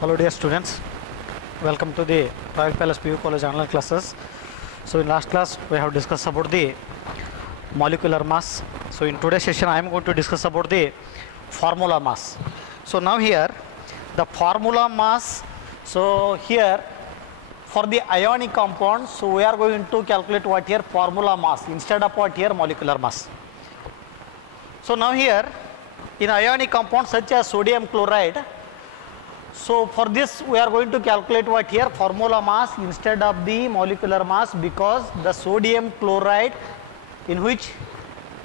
Hello dear students, welcome to the Royal Palace PU College online classes. So in last class we have discussed about the molecular mass. So in today's session I am going to discuss about the formula mass. So now here the formula mass, so here for the ionic compound, so we are going to calculate what here formula mass instead of what here molecular mass. So now here in ionic compounds such as sodium chloride, so for this we are going to calculate what here formula mass instead of the molecular mass, because the sodium chloride in which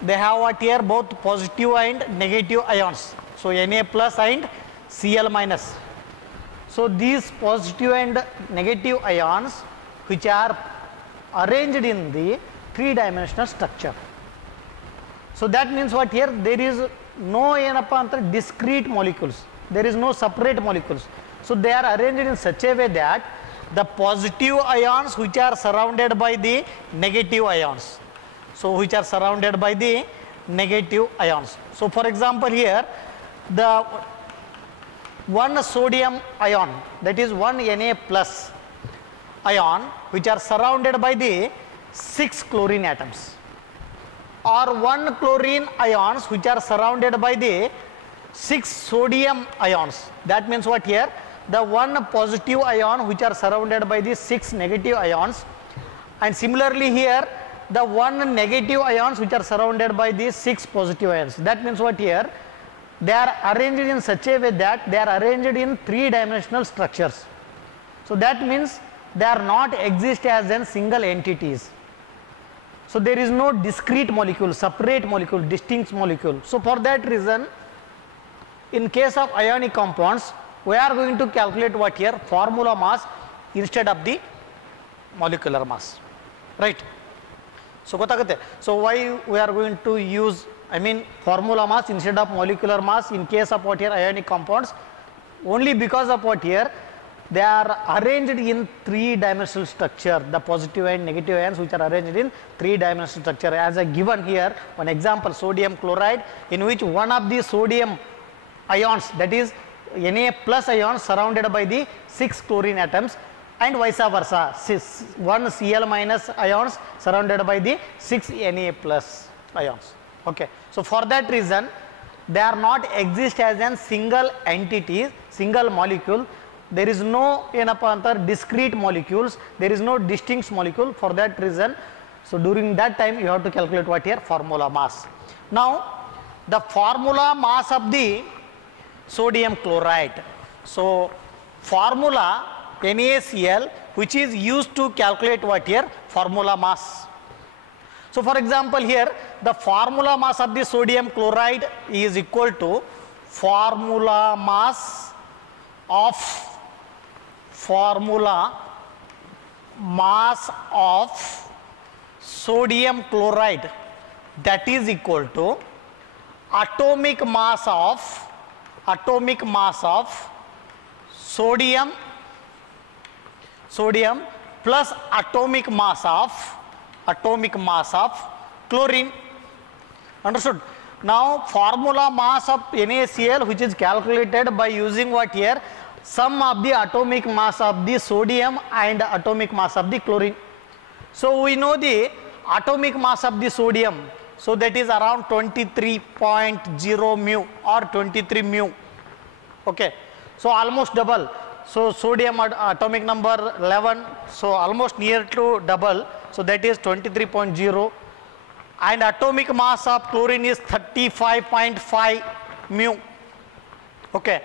they have what here both positive and negative ions, so Na plus and Cl minus. So these positive and negative ions which are arranged in the three-dimensional structure. So that means what here there is no discrete molecules. There is no separate molecules. So they are arranged in such a way that the positive ions which are surrounded by the negative ions. So which are surrounded by the negative ions. So for example here the one sodium ion, that is one Na plus ion, which are surrounded by the 6 chlorine atoms, or one chlorine ions which are surrounded by the 6 sodium ions. That means what here the one positive ion which are surrounded by the 6 negative ions, and similarly here the one negative ions which are surrounded by the 6 positive ions. That means what here they are arranged in such a way that they are arranged in three-dimensional structures. So that means they are not exist as in single entities. So there is no discrete molecule, separate molecule, distinct molecule. So for that reason, in case of ionic compounds, we are going to calculate what here formula mass instead of the molecular mass, right? So why we are going to use formula mass instead of molecular mass in case of what here ionic compounds? Only because of what here they are arranged in three-dimensional structure, the positive and negative ions which are arranged in three-dimensional structure. As a given here one example, sodium chloride, in which one of the sodium ions, that is Na plus ions, surrounded by the 6 chlorine atoms, and vice versa, one Cl minus ions surrounded by the 6 Na plus ions. Okay. So for that reason they are not exist as a single entity, single molecule. There is no discrete molecules, there is no distinct molecule. For that reason, so during that time you have to calculate what here formula mass. Now the formula mass of the sodium chloride, so formula NaCl which is used to calculate what here formula mass. So for example here the formula mass of the sodium chloride is equal to formula mass of sodium chloride, that is equal to atomic mass of sodium plus atomic mass of chlorine. Understood? Now formula mass of NaCl which is calculated by using what here sum of the atomic mass of the sodium and atomic mass of the chlorine. So we know the atomic mass of the sodium, so that is around 23.0 mu or 23 mu. Okay, so almost double. So sodium atomic number 11, so almost near to double, so that is 23.0, and atomic mass of chlorine is 35.5 mu. Okay,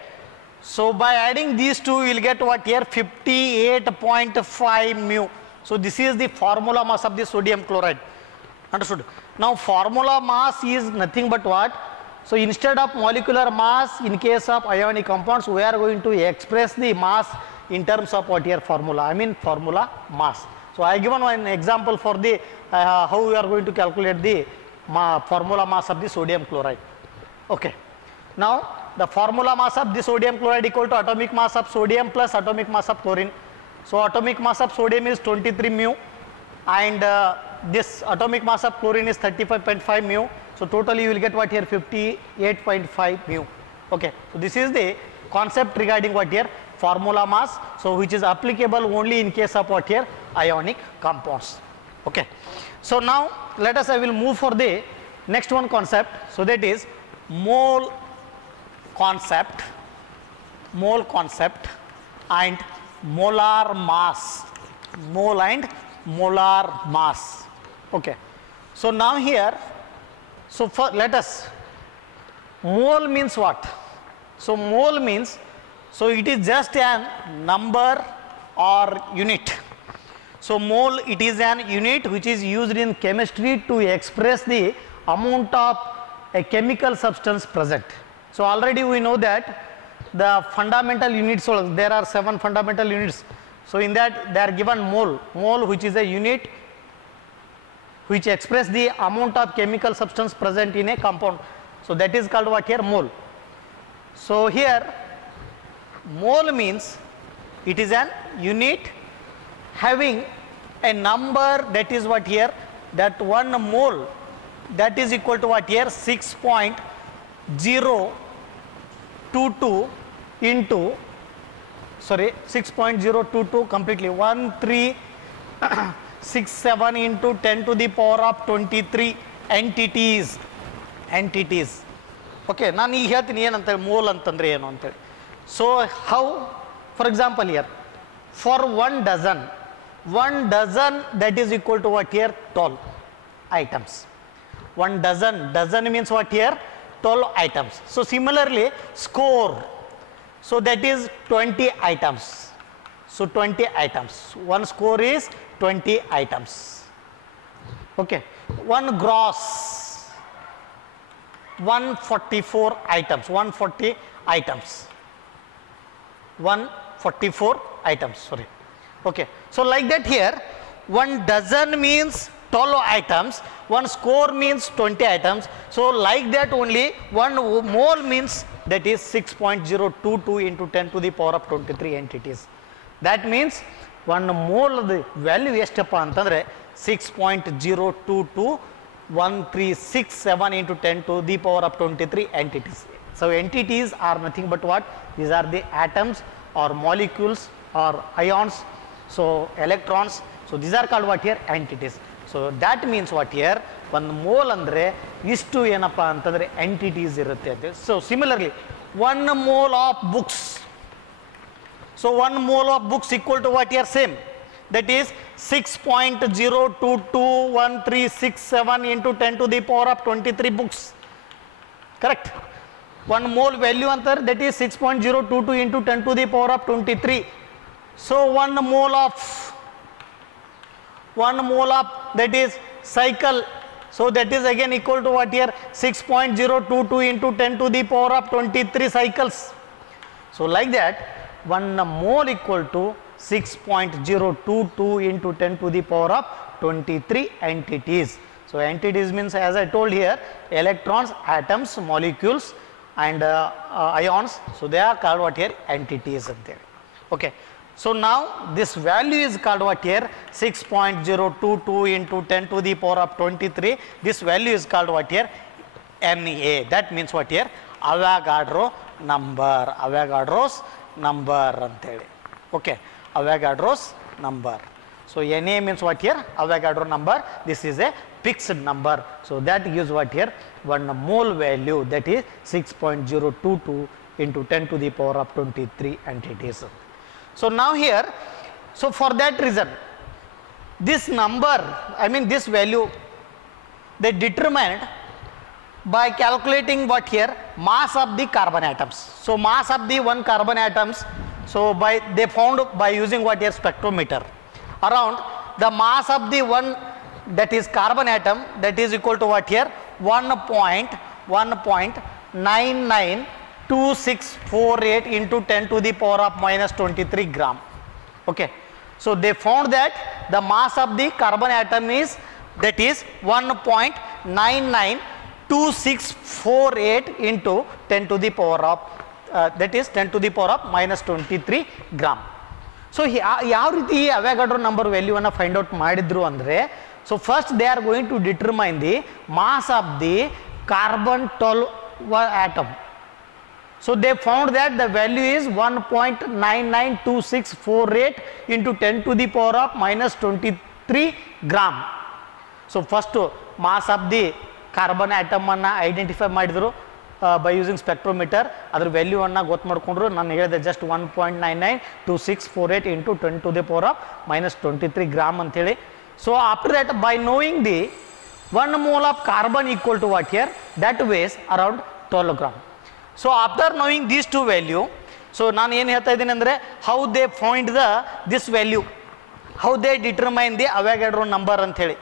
so by adding these two you will get what here 58.5 mu. So this is the formula mass of the sodium chloride. Understood? Now formula mass is nothing but what? So instead of molecular mass in case of ionic compounds, we are going to express the mass in terms of what here formula, formula mass. So I given one example for the how we are going to calculate the formula mass of the sodium chloride. Okay. Now the formula mass of the sodium chloride equal to atomic mass of sodium plus atomic mass of chlorine. So atomic mass of sodium is 23 mu, and this atomic mass of chlorine is 35.5 mu. So totally you will get what here 58.5 mu. Okay. So this is the concept regarding what here formula mass, so which is applicable only in case of what here, ionic compounds. Okay. So now let us, I will move for the next one concept, so that is mole concept and molar mass, mole and molar mass. Okay. So now here, so for let us, mole means what? So mole means, so it is just a number or unit. So mole, it is an unit which is used in chemistry to express the amount of a chemical substance present. So already we know that the fundamental units, so there are 7 fundamental units. So in that they are given mole, which is a unit which express the amount of chemical substance present in a compound. So that is called what here, mole. So here mole means it is an unit having a number, that is what here, that 1 mole, that is equal to what here, 6.022 into, sorry, 6.022 completely, 1367 into 10 to the power of 23 entities. Okay, ನಾನು ಈಗ ಹೇಳ್ತೀನಿ ಏನಂತ mole ಅಂತಂದ್ರೆ ಏನು ಅಂತೇಳಿ. So how, for example here, for 1 dozen that is equal to what here, 12 items. 1 dozen means what here, 12 items. So similarly score, so that is 20 items. So 20 items, 1 score is 20 items. Okay, 1 gross, 144 items, 144 items, sorry. Okay, so like that here, 1 dozen means 12 items, 1 score means 20 items. So like that only 1 mole means that is 6.022 into 10 to the power of 23 entities. That means 1 mole the value ಎಷ್ಟಪ್ಪ ಅಂತಂದ್ರೆ 6.0221367 into 10 to the power of 23 entities. So entities are nothing but what? These are the atoms or molecules or ions, so electrons. So these are called what here, entities. So that means what here, 1 mole andre ishtu ಏನಪ್ಪ ಅಂತಂದ್ರೆ entities ಇರುತ್ತೆ ಅಂತ. So similarly 1 mole of books, so 1 mole of books equal to what here, same, that is 6.0221367 into 10 to the power of 23 books, correct. 1 mole value antar, that is 6.022 into 10 to the power of 23. So 1 mole of that is cycle, so that is again equal to what here, 6.022 into 10 to the power of 23 cycles. So like that 1 mole equal to 6.022 into 10 to the power of 23 entities. So entities means, as I told here, electrons, atoms, molecules and ions. So they are called what here, entities. Okay. So now this value is called what here, 6.022 into 10 to the power of 23. This value is called what here, Na. That means what here, Avogadro number, Avogadro's number anteli. Okay, Avogadro's number. So Na means what here, Avogadro number. This is a fixed number. So that gives what here, 1 mole value, that is 6.022 into 10 to the power of 23 entities. So now here, so for that reason, this number, I mean this value, they determined by calculating what here, mass of the carbon atoms. So mass of the 1 carbon atoms, so they found by using what here, spectrometer, around the mass of the 1 that is carbon atom, that is equal to what here, 1.992648 into 10 to the power of minus 23 gram. Okay, so they found that the mass of the carbon atom is, that is 1.992648 into 10 to the power of that is 10 to the power of minus 23 gram. So ಯಾವ ರೀತಿ Avogadro number value ಅನ್ನು find out ಮಾಡಿದ್ರು ಅಂದ್ರೆ, so first they are going to determine the mass of the carbon 12 atom. So they found that the value is 1.99264 into 10 to the power of minus 23 gram. So first mass of the carbon atom anna identify ಮಾಡಿದ್ರು by using spectrometer. ಅದರ value ಅನ್ನು ಗೊತ್ತು ಮಾಡಿಕೊಂಡ್ರು. ನಾನು ಹೇಳಿದೆ just 1.99264 into 10 to the power of minus 23 gram ಅಂತೇಳಿ. So after that, by knowing the 1 mole of carbon equal to what here, that weighs around 12 gram. So after knowing these two value, so ನಾನು ಏನು ಹೇಳ್ತಾ ಇದ್ದೀನಿ ಅಂದರೆ how they find this value, how they determine the Avogadro number ಅಂತೇಳಿ.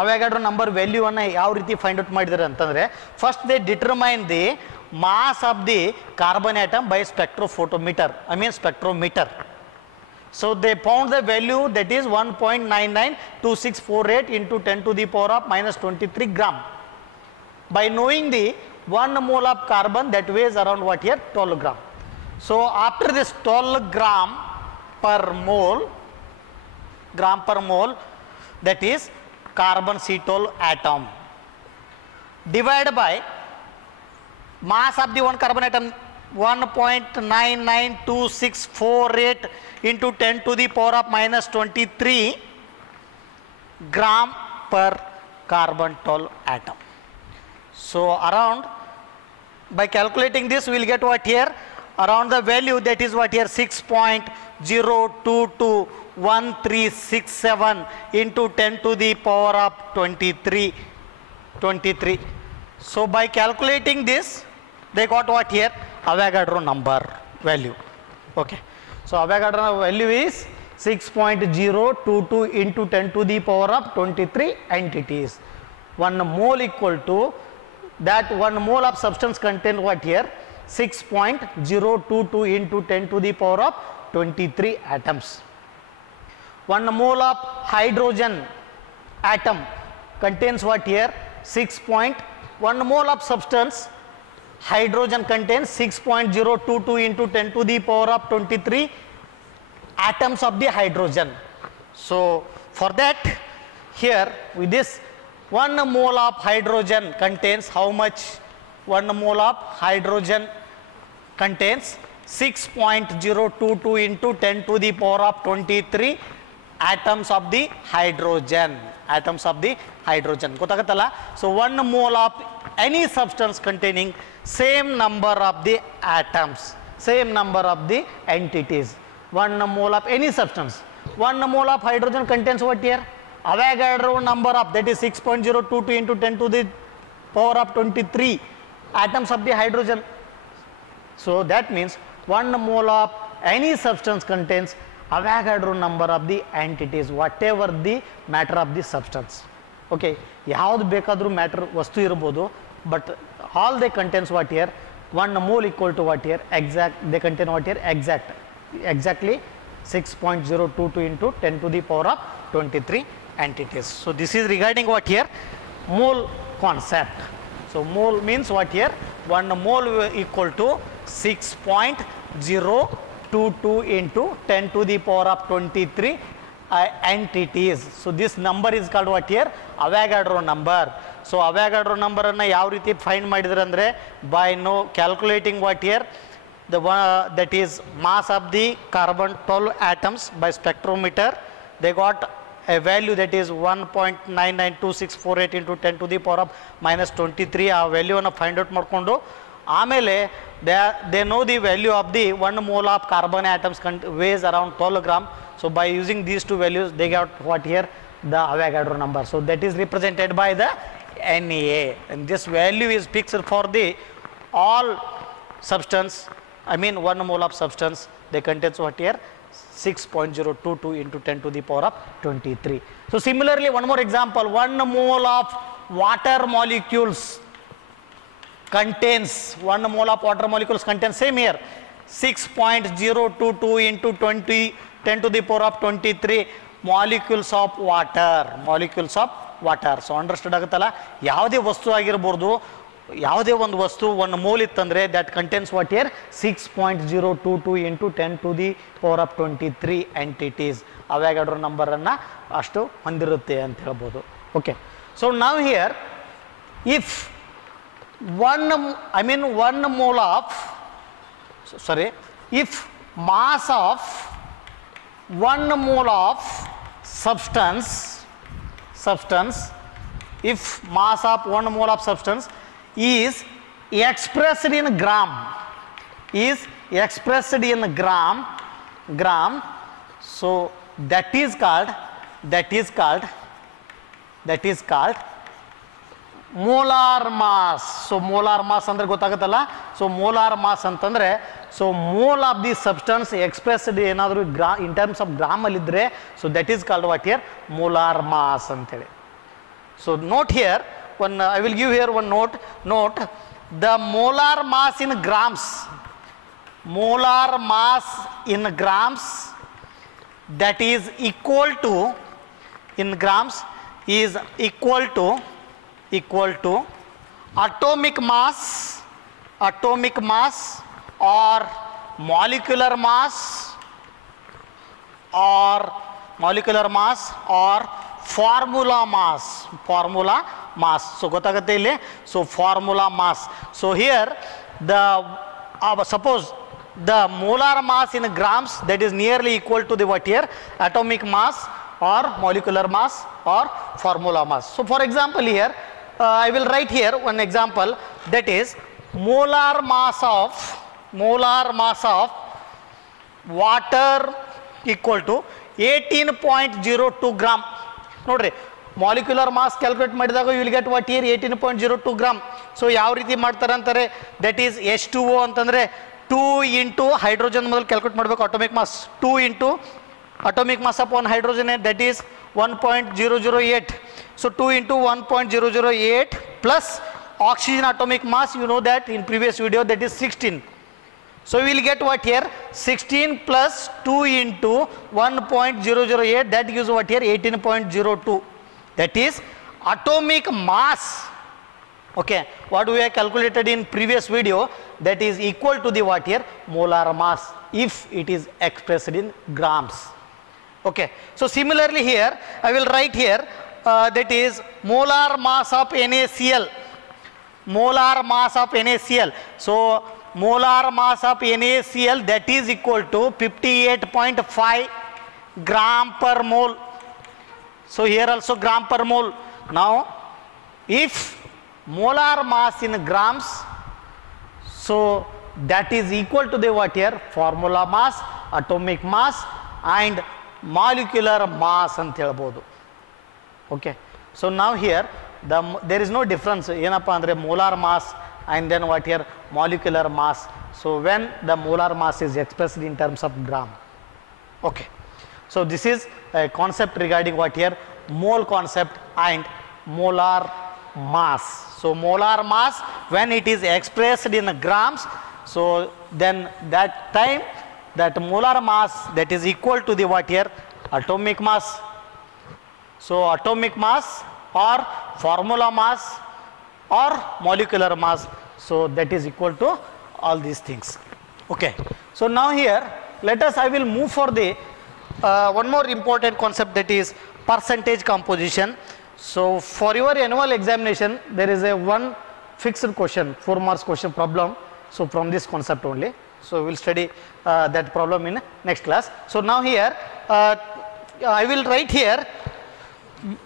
Avogadro number value ಅನ್ನು ಯಾವ ರೀತಿ find out ಮಾಡಿದ್ದಾರೆ ಅಂತಂದರೆ, first they determine the mass of the carbon atom by spectrophotometer, I mean spectrometer. So they found the value that is 1.99264 into 10 to the power of minus 23 gram. By knowing the 1 mole of carbon, that weighs around what here, 12 gram. So after this 12 gram per mole, that is carbon C12 atom, divided by mass of the one carbon atom 1.99264 into 10 to the power of minus 23 gram per carbon 12 atom. So around, by calculating this, we will get what here, around the value that is what here, 6.0221367 into 10 to the power of 23. So by calculating this, they got what here, Avogadro number value. Okay, so Avogadro value is 6.022 into 10 to the power of 23 entities. 1 mole equal to that 1 mole of substance contain what here, 6.022 into 10 to the power of 23 atoms. 1 mole of hydrogen atom contains what here, 1 mole of substance hydrogen contains 6.022 into 10 to the power of 23 atoms of the hydrogen. So for that, here with this 1 mole of hydrogen contains how much? 1 mole of hydrogen contains 6.022 into 10 to the power of 23 atoms of the hydrogen. ಗೊತ್ತಾಗುತ್ತಲ್ಲ? So 1 mole of any substance containing same number of the atoms, same number of the entities. 1 mole of any substance. 1 mole of hydrogen contains what here? Avogadro number of, that is 6.022 into 10 to the power of 23 atoms of the hydrogen. So that means 1 mole of any substance contains Avogadro number of the entities, whatever the matter of the substance. Okay, ಯಾವುದು ಬೇಕಾದರೂ matter ವಸ್ತು ಇರಬಹುದು, but all they contains what here, 1 mole equal to what here, they contain what here, exactly 6.022 into 10 to the power of 23 entities. So this is regarding what here, mole concept. So mole means what here, 1 mole equal to 6.022 into 10 to the power of 23 entities. So this number is called what here, Avogadro number. So Avogadro number ಅನ್ನು ಯಾವ ರೀತಿ find ಮಾಡಿದ್ರು ಅಂದರೆ, by calculating what here, the that is mass of the carbon 12 atoms by spectrometer, they got a value that is 1.99264 into 10 to the power of minus 23. ಆ ವ್ಯಾಲ್ಯೂವನ್ನು find out ಮಾಡಿಕೊಂಡು ಆಮೇಲೆ they know the value of the 1 mole of carbon atoms weighs around 12 gram. So by using these two values, they got what here, the Avogadro number. So that is represented by the Na, and this value is fixed for the all substance, I mean 1 mole of substance, they contains what here, 6.022 into 10 to the power of 23. So similarly, one more example, 1 mole of water molecules contains, 1 mole of water molecules contains, same here, 6.022 into 10 to the power of 23 molecules of water. So understood ಆಗುತ್ತಲ್ಲ, ಯಾವುದೇ ವಸ್ತು ಆಗಿರಬಹುದು, ಯಾವುದೇ ಒಂದು ವಸ್ತು 1 mole ಇತ್ತಂದ್ರೆ that contains what here, 6.022 into 10 to the power of 23 entities. Avogadro number ಅನ್ನು ಅಷ್ಟು ಹೊಂದಿರುತ್ತೆ ಅಂತ ಹೇಳ್ಬೋದು. Okay, so now here, if 1 mole of sorry, if mass of 1 mole of substance, if mass of 1 mole of substance is expressed in gram, so that is called molar mass. So molar mass andre gottaguttalla. So molar mass antandre, so mole of the substance expressed enadru in terms of gram alli idre, so that is called what here, molar mass anteli. So note here, one I will give here one note, the molar mass in grams, that is equal to, in grams is equal to atomic mass or molecular mass or formula mass. So gottagatte illi, so formula mass. So here the suppose the molar mass in grams, that is nearly equal to the what here, atomic mass or molecular mass or formula mass. So for example here, I will write here one example, that is molar mass of water equal to 18.02 gram. Nodri, molecular mass calculate ಮಾಡಿದಾಗ you will get what here, 18.02 gram. So ಯಾವ ರೀತಿ ಮಾಡ್ತಾರೆ ಅಂತಾರೆ, that is H2O ಅಂತಂದ್ರೆ 2 into hydrogen ಮೊದಲು calculate ಮಾಡಬೇಕು atomic mass, 2 into atomic mass upon hydrogen, that is 1.008. So 2 into 1.008 plus oxygen atomic mass, you know that in previous video, that is 16. So we will get what here, 16 plus 2 into 1.008, that gives what here, 18.02. That is atomic mass. Okay, what we have calculated in previous video, that is equal to the what here, molar mass, if it is expressed in grams. Okay, so similarly here I will write here, that is molar mass of NaCl. So molar mass of NaCl, that is equal to 58.5 gram per mole. So here also gram per mole. Now if molar mass in grams, so that is equal to the what here, formula mass, atomic mass and molecular mass anta helbodu. Okay, so now here there is no difference ಏನಪ್ಪ ಅಂದರೆ molar mass and then what here, molecular mass. So when the molar mass is expressed in terms of gram. Okay, so this is a concept regarding what here, mole concept and molar mass. So molar mass when it is expressed in grams, so then that time that molar mass, that is equal to the what here, atomic mass. So atomic mass or formula mass or molecular mass, so that is equal to all these things. Okay, so now here let us, I will move for the one more important concept, that is percentage composition. So for your annual examination there is a one fixed question, 4 marks question problem, so from this concept only. So we will study that problem in next class. So now here I will write here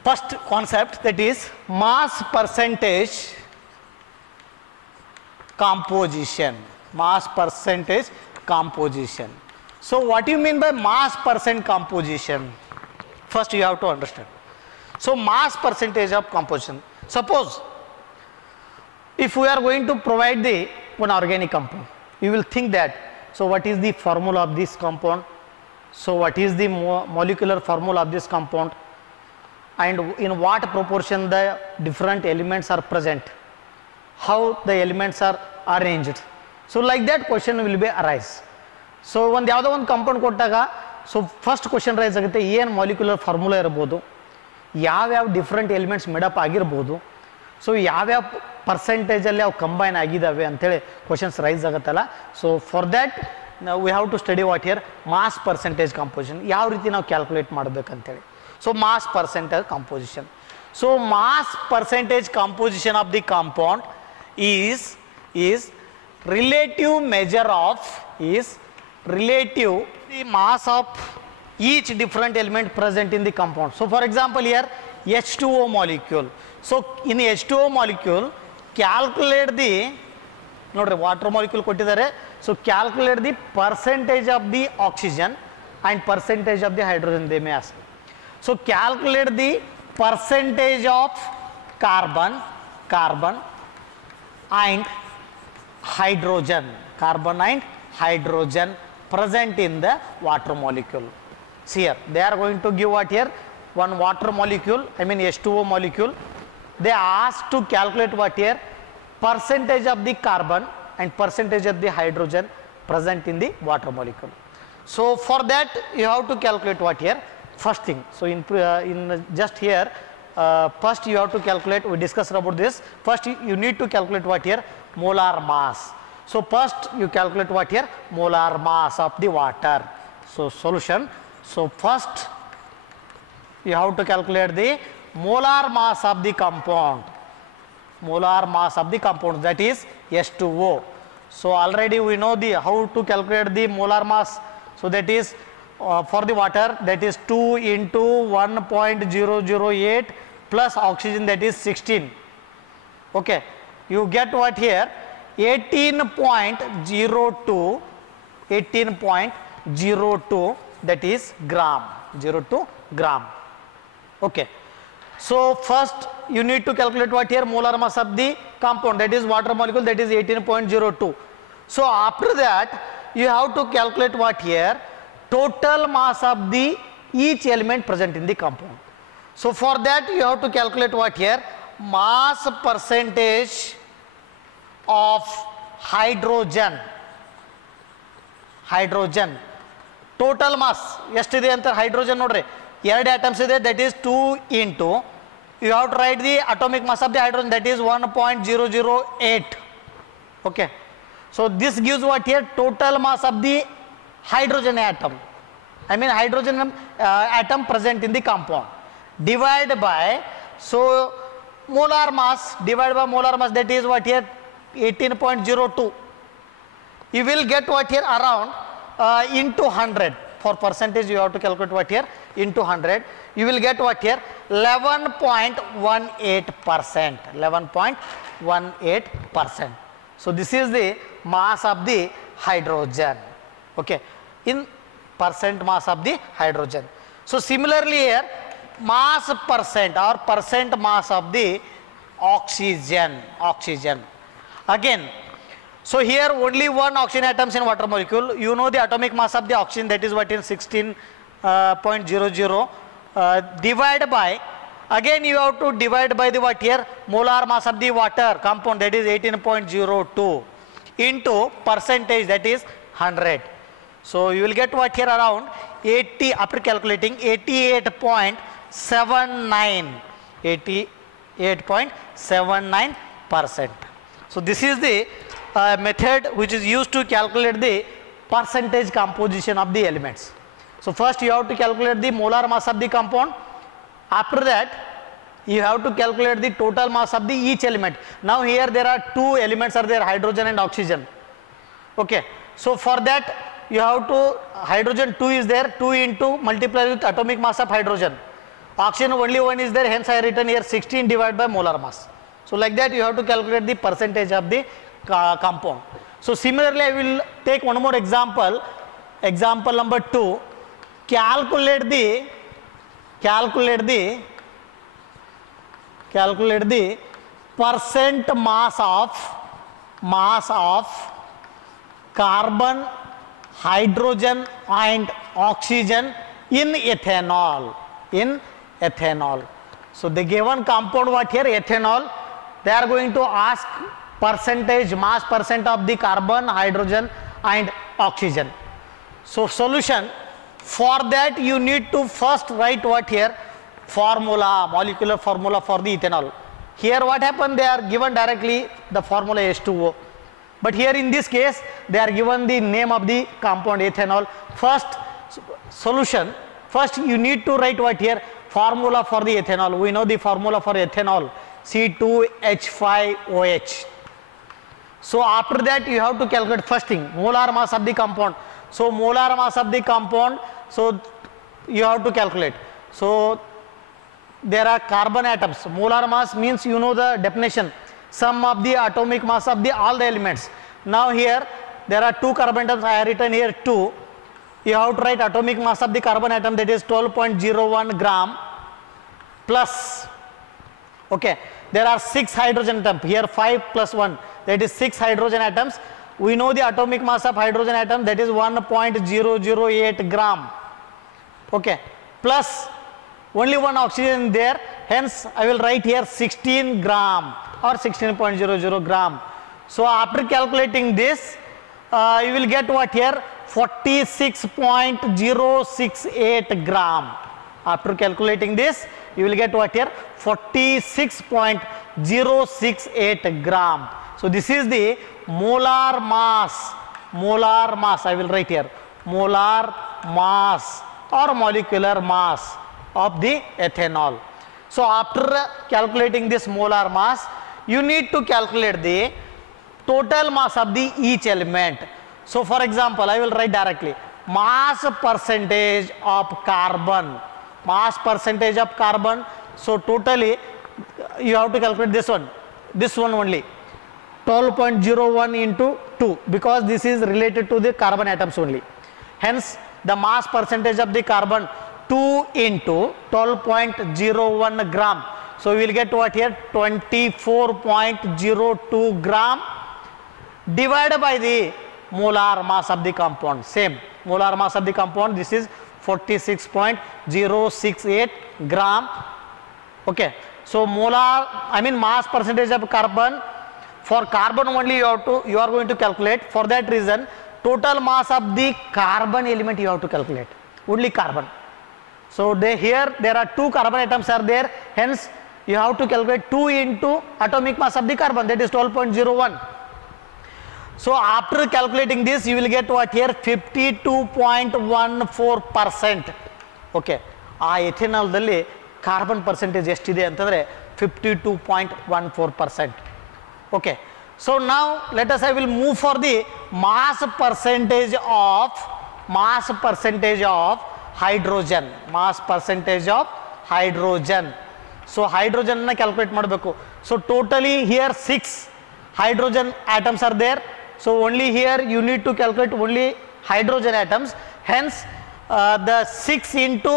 first concept, that is mass percentage composition. So what do you mean by mass percent composition? First you have to understand. So mass percentage of composition. Suppose if we are going to provide the one organic compound, you will think that, so what is the formula of this compound, so what is the molecular formula of this compound, and in what proportion the different elements are present, how the elements are arranged. So like that question will be arise. So ಒಂದು ಯಾವುದೋ ಒಂದು compound ಕೊಟ್ಟಾಗ, so first question raise ಆಗುತ್ತೆ, ಏನು molecular formula ಇರ್ಬೋದು, ಯಾವ್ಯಾವ different elements made up ಆಗಿರ್ಬೋದು, so ಯಾವ್ಯಾವ ಪರ್ಸೆಂಟೇಜಲ್ಲಿ ಅವು ಕಂಬೈನ್ ಆಗಿದ್ದಾವೆ ಅಂತೇಳಿ ಕ್ವಶನ್ಸ್ ರೈಸ್ ಆಗುತ್ತಲ್ಲ. So for that we have to study what here, mass percentage composition, ಯಾವ ರೀತಿ ನಾವು ಕ್ಯಾಲ್ಕುಲೇಟ್ ಮಾಡಬೇಕಂತೇಳಿ. So mass percentage composition. So mass percentage composition of the compound is relative measure of is relative the mass of each different element present in the compound. So for example here H2O molecule. So in H2O molecule calculate the water molecule kottidare. So calculate the percentage of the oxygen and percentage of the hydrogen they may ask. So calculate the percentage of carbon and hydrogen present in the water molecule. See here, they are going to give what here? One water molecule, I mean H2O molecule. They asked to calculate what here? Percentage of the carbon and percentage of the hydrogen present in the water molecule. So for that you have to calculate what here? First thing. So in just here, first you have to calculate, we discussed about this. First you need to calculate what here? Molar mass. So first you calculate what here? Molar mass of the water. So solution. So first you have to calculate the molar mass of the compound. Molar mass of the compound, that is H2O. So already we know the how to calculate the molar mass. So that is for the water, that is 2 into 1.008 plus oxygen, that is 16. Okay, you get what here? 18.02, that is gram, 02 gram. Okay. So first you need to calculate what here? Molar mass of the compound, that is water molecule, that is 18.02. So after that you have to calculate what here? Total mass of the each element present in the compound. So for that you have to calculate what here? Mass percentage of hydrogen. Total mass ಎಷ್ಟಿದೆ ಅಂತ hydrogen ನೋಡ್ರಿ 2 atoms ಇದೆ, that is 2 into you have to write the atomic mass of the hydrogen, that is 1.008. Okay, so this gives what here? Total mass of the hydrogen atom, I mean hydrogen atom present in the compound, divided by, so molar mass divided by molar mass, that is what here? 18.02. You will get what here? Around into 100. For percentage you have to calculate what here? Into 100. You will get what here? 11.18%. 11.18%. So this is the mass of the hydrogen. Okay, in percent mass of the hydrogen. So similarly here, mass percent or percent mass of the oxygen. Again, so here only one oxygen atoms in water molecule. You know the atomic mass of the oxygen, that is what in 16.00 divided by, again you have to divide by the what here? Molar mass of the water compound, that is 18.02 into percentage, that is 100. So you will get what here? Around 80, after calculating 88.79%. So this is the method which is used to calculate the percentage composition of the elements. So first you have to calculate the molar mass of the compound. After that you have to calculate the total mass of the each element. Now here there are two elements are there, hydrogen and oxygen. Okay, so for that you have to, hydrogen 2 is there, 2 into multiply with atomic mass of hydrogen. Oxygen only 1 is there, hence I written here 16 divided by molar mass. So like that you have to calculate the percentage of the compound. So similarly I will take one more example. Example number 2. Calculate the percent mass of carbon, hydrogen and oxygen in ethanol. So the given compound what here? Ethanol. They are going to ask percentage, mass percent of the carbon, hydrogen and oxygen. So solution, for that you need to first write what here? Formula, molecular formula for the ethanol. Here what happened? They are given directly the formula H2O. But here in this case they are given the name of the compound ethanol. First solution, first you need to write what here? Formula for the ethanol. We know the formula for ethanol, C2H5OH. So after that you have to calculate first thing, molar mass of the compound. So molar mass of the compound, so you have to calculate. So there are carbon atoms. Molar mass means, you know the definition, sum of the atomic mass of the all the elements. Now here there are 2 carbon atoms, I have written here 2. You have to write atomic mass of the carbon atom, that is 12.01 gram plus, okay, there are 6 hydrogen atoms, here 5 plus 1, that is 6 hydrogen atoms. We know the atomic mass of hydrogen atom, that is 1.008 gram, okay, plus only one oxygen there, hence I will write here 16 gram or 16.00 gram. So after calculating this, you will get what here, 46.068 gram. After calculating this, you will get what here, 46.068 gram. So this is the molar mass, I will write here, molar mass or molecular mass of the ethanol. So after calculating this molar mass, you need to calculate the total mass of the each element. So for example, I will write directly mass percentage of carbon, mass percentage of carbon. So totally you have to calculate this one only, 12.01 into 2, because this is related to the carbon atoms only. Hence the mass percentage of the carbon 2 into 12.01 gram. So we will get what here, 24.02 gram divided by the molar mass of the compound. Same molar mass of the compound, this is 46.068 gram. Okay, so molar, I mean mass percentage of carbon, for carbon only you are going to calculate. For that reason, total mass of the carbon element you have to calculate, only carbon. So here there are 2 carbon atoms are there, hence you have to calculate 2 into atomic mass of the carbon, that is 12.01. So after calculating this, you will get what here, 52.14%. Okay, ಆ ಎಥೆನಾಲ್ದಲ್ಲಿ carbon percentage ಎಷ್ಟಿದೆ ಅಂತಂದರೆ 52.14%. Okay, so now let us, I will move for the mass percentage of hydrogen, mass percentage of hydrogen. So hydrogen na calculate ಮಾಡಬೇಕು. So totally here 6 hydrogen atoms are there. So only here you need to calculate only hydrogen atoms. Hence the 6 into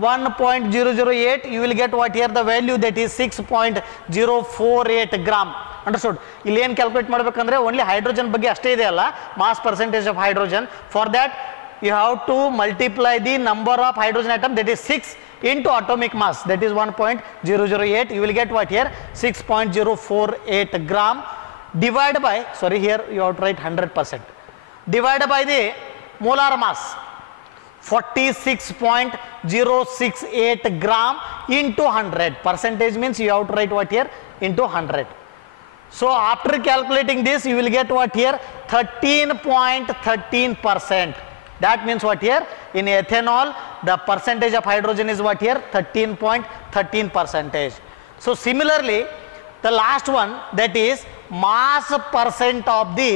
1.008, you will get what here, the value, that is 6.048 gram. Understood? ಇಲ್ಲಿ ಏನು calculate ಮಾಡಬೇಕಂದ್ರೆ only hydrogen ಬಗ್ಗೆ ಅಷ್ಟೇ ಇದೆ ಅಲ್ಲ, mass percentage of hydrogen. For that you have to multiply the number of hydrogen atom, that is 6 into atomic mass, that is 1.008. You will get what here, 6.048 gram divided by, sorry, here you have to write 100%, divided by the molar mass 46.068 gram into 100. Percentage means you have to write what here, into 100. So after calculating this, you will get what here, 13.13%. That means what here, in ethanol the percentage of hydrogen is what here, 13.13%. So similarly the last one, that is mass percent of the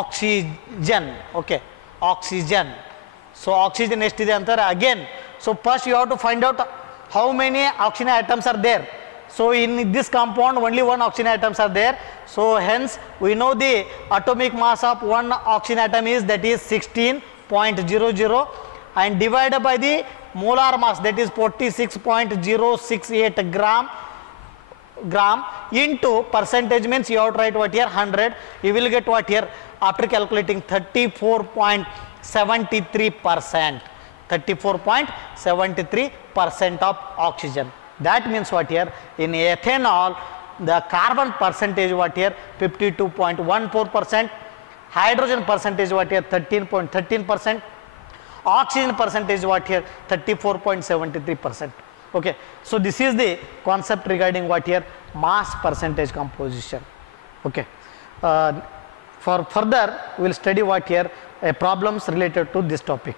oxygen. Okay, oxygen. So oxygen ಎಷ್ಟಿದೆ ಅಂತಾರೆ again. So first you have to find out how many oxygen atoms are there. So in this compound only 1 oxygen atoms are there. So hence we know the atomic mass of 1 oxygen atom is, that is 16.00, and divided by the molar mass, that is 46.068 gram into percentage means you have to write what here, 100. You will get what here, after calculating 34.73%. 34.73% of oxygen. That means what here, in ethanol the carbon percentage what here, 52.14%, hydrogen percentage what here, 13.13%, oxygen percentage what here, 34.73%. Okay, so this is the concept regarding what here, mass percentage composition. Okay, for further we will study what here, problems related to this topic.